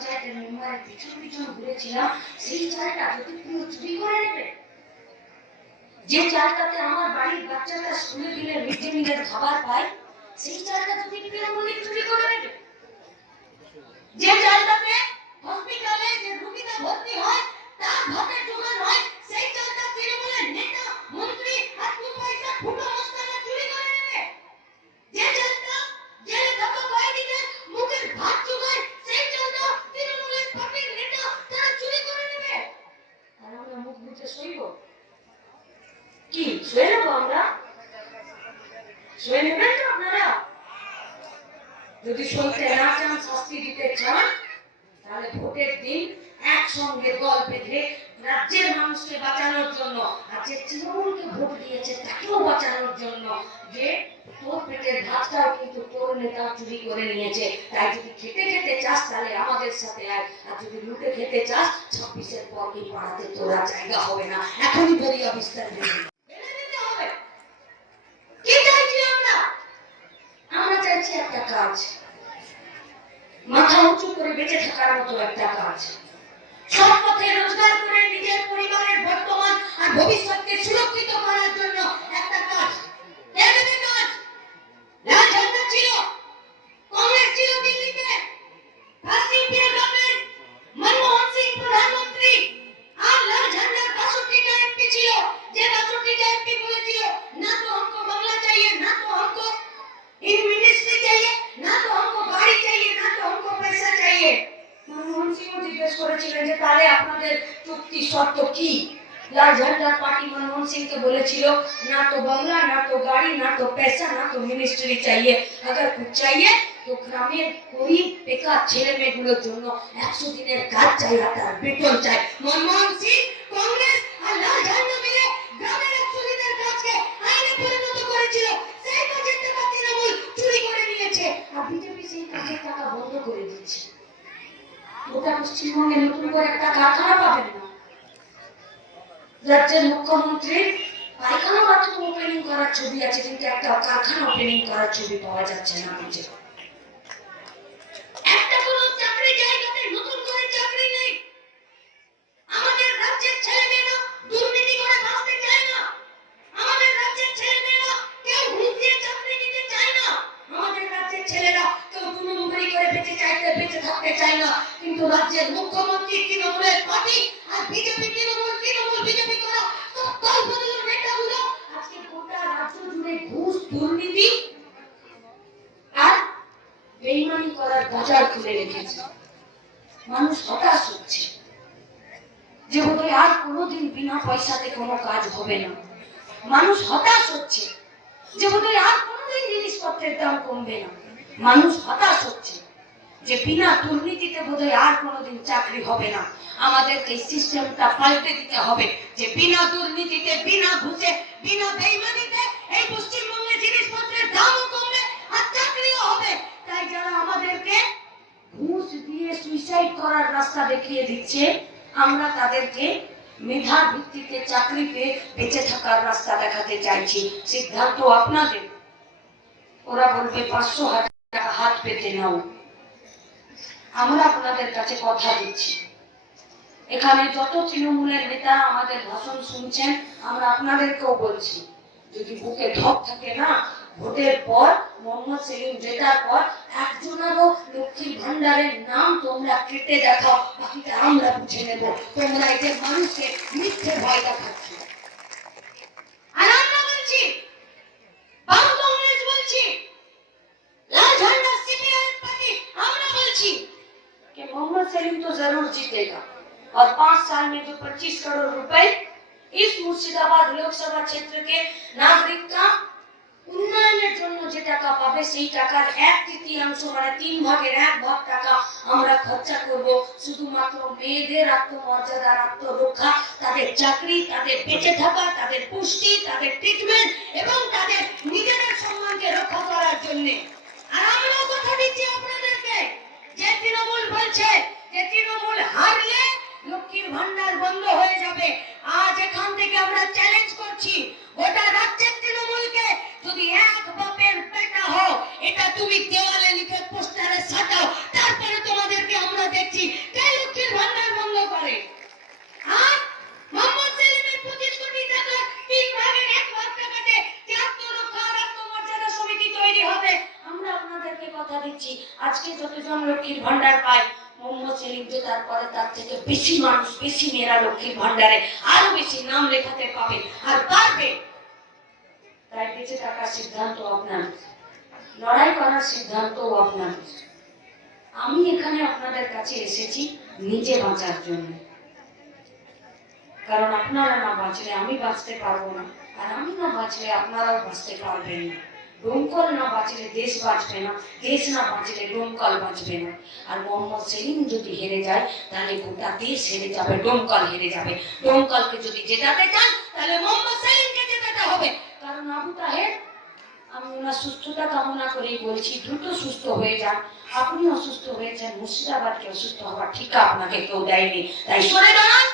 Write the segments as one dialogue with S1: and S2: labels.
S1: পঞ্চায়েতের মেম্বারের পিছন পিছন ঘুরেছিলাম সেই চালটা যদি পুরো চুরি করে নেবে যে চালটাতে আমার বাড়ির বাচ্চাটা স্কুলে দিলে মিড ডে মিলের খাবার পায়, সেই চালটা যদি তৃণমূলে চুরি করে নেবে? যে চালটাতে হসপিটালে যে রোগীটা ভর্তি হয়, তার ভাতের জোগান হয়, সেই চালটা তৃণমূলের নেতা, মন্ত্রী আর দু পয়সা ফুটো মস্তানা চুরি করে নেবে যে চালটা জেলে থাকা কয়েদিদের মুখের ভাত জোগায় সেই চালটা তৃণমূলের পার্টির নেতা তারা চুরি করে নেবে আর আমরা মুখ বুঝে সইব কি শুয়ে নেব আমরা শুয়ে নেবেন তো আপনারা যদি শুনতে না চান শাস্তি দিতে চান তাহলে ভোটের দিন একসঙ্গে দল বেঁধে রাজ্যের মানুষকে বাঁচানোর জন্য আর যে তৃণমূলকে ভোট দিয়েছে তাকেও বাঁচানোর জন্য যে তোর পেটের ভাতটাও কিন্তু তোর নেতা চুরি করে নিয়েছে। তাই যদি খেতে খেতে চাস, তাহলে আমাদের সাথে আয়। আর যদি লুটে খেতে চাস, ছাব্বিশের পর এই পাড়াতে তোরা জায়গা হবে না। এখনই বেরিয়ে চাইছি একটা কাজ। মাথা উঁচু করে বেঁচে থাকার মতো একটা কাজ। সব পথে রোজগার করে নিজের পরিবারের বর্তমান আর ভবিষ্যৎকে সুরক্ষিত করার জন্য কি? লাল ঝান্ডার পার্টি মনমোহন সিং কে বলেছিল, না তো বাংলা, না তো গাড়ি, না তো পয়সা না তো মিনিস্ট্রি চাইয়ে। আগর কুছ চাইয়ে তো গ্রামের গরিব বেকার ছেলে মেয়েগুলোর জন্য একশো দিনের কাজ চাই আর তার বেতন চাই। মনমোহন সিং, কংগ্রেস আর লাল ঝান্ডা মিলে গ্রামের একশো দিনের কাজকে আইনে পরিণত করেছিল। সেই কাজের টাকা তৃণমূল চুরি করে নিয়েছে। আর বিজেপি সেই কাজের টাকা বন্ধ করে দিচ্ছে। ওটা পশ্চিমবঙ্গে নতুন করে একটা কারখানা পাবেন না। রাজ্যের মুখ্যমন্ত্রীর পায়খানা বাথরুম ওপেনিং করার ছবি আছে, কিন্তু একটা কারখানা ওপেনিং করার ছবি পাওয়া যাচ্ছে না বুঝে আমাদের রাজ্যের কেউ ছেলেরা করে বেঁচে চাইতে, বেঁচে থাকতে চায় না। কিন্তু রাজ্যের মুখ্যমন্ত্রী করার বাজার খুলে রেখেছে। মানুষ হতাশ হচ্ছে যে বোধহয় আর কোনোদিন বিনা পয়সাতে কোনো কাজ হবে না। মানুষ হতাশ হচ্ছে যে বোধহয় আর কোনোদিন জিনিসপত্রের দাম কমবে না। মানুষ হতাশ হচ্ছে যে বিনা দুর্নীতিতে বোধহয় আর কোনোদিন চাকরি হবে না। আমাদেরকে সিস্টেমটা পাল্টে দিতে হবে যে বিনা দুর্নীতিতে, বিনা ঘুষে, বিনা বেইমানিতে এই পশ্চিমবঙ্গে জিনিসপত্রের দামও কমবে আর চাকরিও হবে। তাই যারা আমাদেরকে ঘুষ দিয়ে সুইসাইড করার রাস্তা দেখিয়ে দিচ্ছে, আমরা তাদেরকে মেধার ভিত্তিতে চাকরি পেয়ে বেঁচে থাকার রাস্তা দেখাতে চাইছি। সিদ্ধান্ত আপনাদের? ওরা বলবে, পাঁচশো টাকা হাত পেতে নাও। আমরা আপনাদের কাছে কথা দিচ্ছি। এখানে যত তৃণমূলের নেতা আমাদের ভাষণ শুনছেন, আমরা আপনাদেরকেও বলছি, যদি বুকে ধপ থাকে না ভোটের পর মোহাম্মদ সেলিম জেতার পর একজনেরও লক্ষ্মীর ভান্ডারের নাম তোমরা কেটে দেখাও বাকিটা আমরা বুঝে নেব তোমরা এদের মানুষকে মিথ্যে ভয় দেখাচ্ছ আর আমরা বলছি বাম কংগ্রেস বলছি लाल झंडा सीपीआई पार्टी हमने बोलची कि मोहम्मद सलीम तो जरूर जीतेगा और पांच साल में जो 25 करोड़ रुपए इस मुर्शिदाबाद लोकसभा क्षेत्र के नागरिक का উন্নয়নের জন্য যে টাকা পাবে, সেই টাকার এক তৃতীয়াংশ মানে তিন ভাগের এক ভাগ টাকা আমরা খরচা করব। শুধুমাত্র মেয়েদের আত্মমর্যাদার আত্মরক্ষা, তাদের চাকরি, তাদের বেঁচে থাকা, তাদের পুষ্টি, তাদের ট্রিটমেন্ট এবং তাদের নিজেদের সম্মানকে রক্ষা করার জন্যে। আর আমরাও কথা দিচ্ছি আপনাদেরকে যে তৃণমূল বলছে, যে তৃণমূল হারলে লক্ষ্মীর ভান্ডার বন্ধ হয়ে যাবে। আজ এখান থেকে আমরা চ্যালেঞ্জ করছি, গোটা লক্ষ্মীর ভান্ডার পায় মোহাম্মদ সেলিম যে তারপরে তার থেকে বেশি মানুষ, বেশি মেয়েরা লক্ষ্মীর ভান্ডারে আরও বেশি নাম লেখাতে পাবে আর পারবে। তাই বেঁচে থাকার সিদ্ধান্ত আপনার, লড়াই করার সিদ্ধান্তও আপনার। আমি এখানে আপনাদের কাছে এসেছি নিজে বাঁচার জন্য। কারণ আপনারা না বাঁচলে আমি বাঁচতে পারব না, আর আমি না বাঁচলে আপনারাও বাঁচতে পারবেন না। ডোমকল না, বাঁচলে দেশ বাঁচবে না, দেশ না বাঁচলে ডোমকল বাঁচবে না। আর মোহাম্মদ সেলিম যদি হেরে যায়, তাহলে গোটা দেশ হেরে যাবে ডোমকল হেরে যাবে। ডোমকলকে যদি জেতাতে চান, তাহলে মোহাম্মদ সেলিমকে জেতাতে হবে। কারণ আবু তাহের, আমি ওনার সুস্থতা কামনা করেই বলছি, দ্রুত সুস্থ হয়ে যান। আপনি অসুস্থ হয়েছেন, মুর্শিদাবাদকে অসুস্থ হওয়ার ঠিকা আপনাকে কেউ দেয়নি। তাই সরে দাঁড়ান।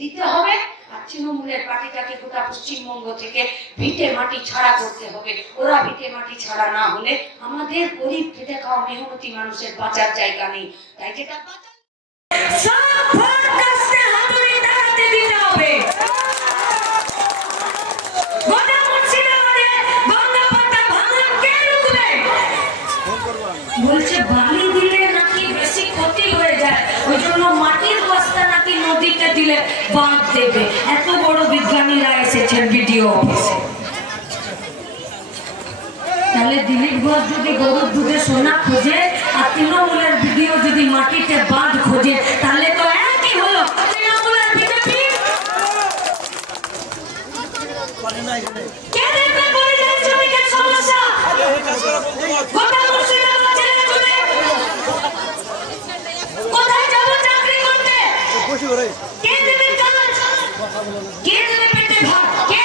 S1: দিতে হবে। আর তৃণমূলের পার্টিটাকে গোটা পশ্চিমবঙ্গ থেকে ভিটে মাটি ছাড়া করতে হবে। ওরা ভিটে মাটি ছাড়া না হলে আমাদের গরিব খেতে খাওয়া মেহনতি মানুষের বাঁচার জায়গা নেই। তাই যেটা এসেছেন ভিডিও অফিসে। তাহলে দিলীপ ঘোষ যদি গরুর দুধে সোনা খোঁজে আর তৃণমূলের ভিডিও যদি মাটিতে বাঁধ খোঁজে, তাহলে তো একই হলো। তৃণমূলের বিজেপি মুর্শিদাবাদ জেলা জুড়ে কোথায় যাব চাকরি করতে কে দেবে কাজ কে দেবে পেটে ভাত কে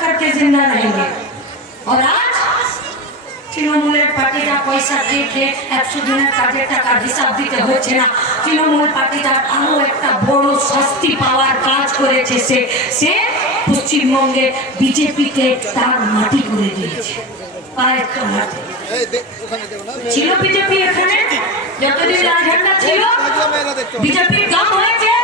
S1: करके जिंदा रहेंगे और आज তৃণমূলের পার্টিরা পয়সা দিয়ে খেয়ে একশো দিনের কাজের টাকার হিসাব দিতে হচ্ছে না তৃণমূল পার্টিটা আরো একটা বড় শাস্তি পাওয়ার কাজ করেছে সে সে পশ্চিমবঙ্গে বিজেপিকে তার মাটি করে দিয়েছে পায়ের ছিল বিজেপি এখানে যতদিন লাল ঝান্ডা ছিল বিজেপির কাম গাম